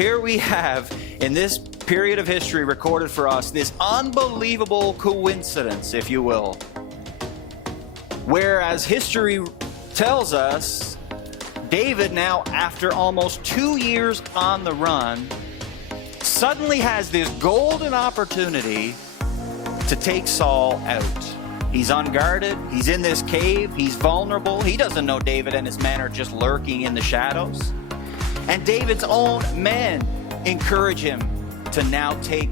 here we have, in this period of history recorded for us, this unbelievable coincidence, if you will. Whereas history tells us, David now, after almost 2 years on the run, suddenly has this golden opportunity to take Saul out. He's unguarded, he's in this cave, he's vulnerable, he doesn't know David and his men are just lurking in the shadows. And David's own men encourage him to now take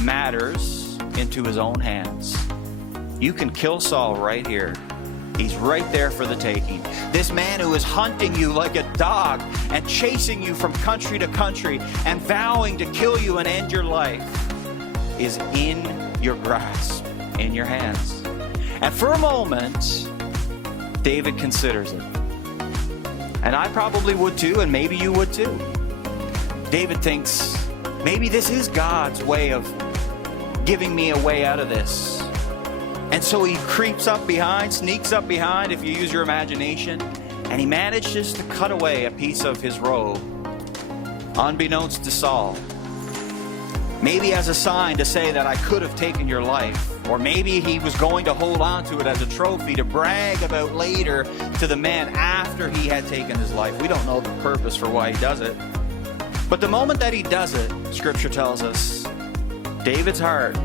matters into his own hands. You can kill Saul right here. He's right there for the taking. This man who is hunting you like a dog and chasing you from country to country and vowing to kill you and end your life is in your grasp, in your hands. And for a moment, David considers it. And I probably would too, and maybe you would too. David thinks, maybe this is God's way of giving me a way out of this. And so he creeps up behind, sneaks up behind, if you use your imagination, and he manages to cut away a piece of his robe, unbeknownst to Saul. Maybe as a sign to say that I could have taken your life. Or maybe he was going to hold on to it as a trophy to brag about later to the men after he had taken his life. We don't know the purpose for why he does it. But the moment that he does it, Scripture tells us, David's heart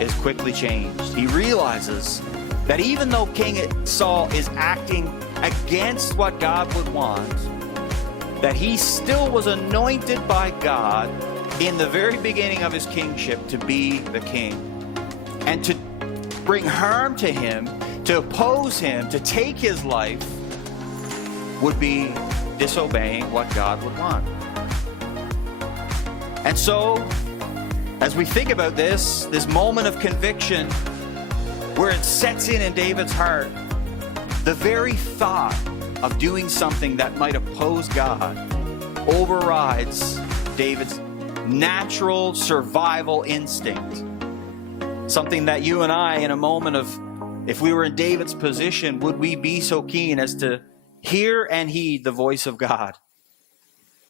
is quickly changed. He realizes that even though King Saul is acting against what God would want, that he still was anointed by God in the very beginning of his kingship to be the king. And to bring harm to him, to oppose him, to take his life, would be disobeying what God would want. And so, as we think about this moment of conviction, where it sets in David's heart, the very thought of doing something that might oppose God overrides David's natural survival instinct. Something that you and I, in a moment of, if we were in David's position, would we be so keen as to hear and heed the voice of God?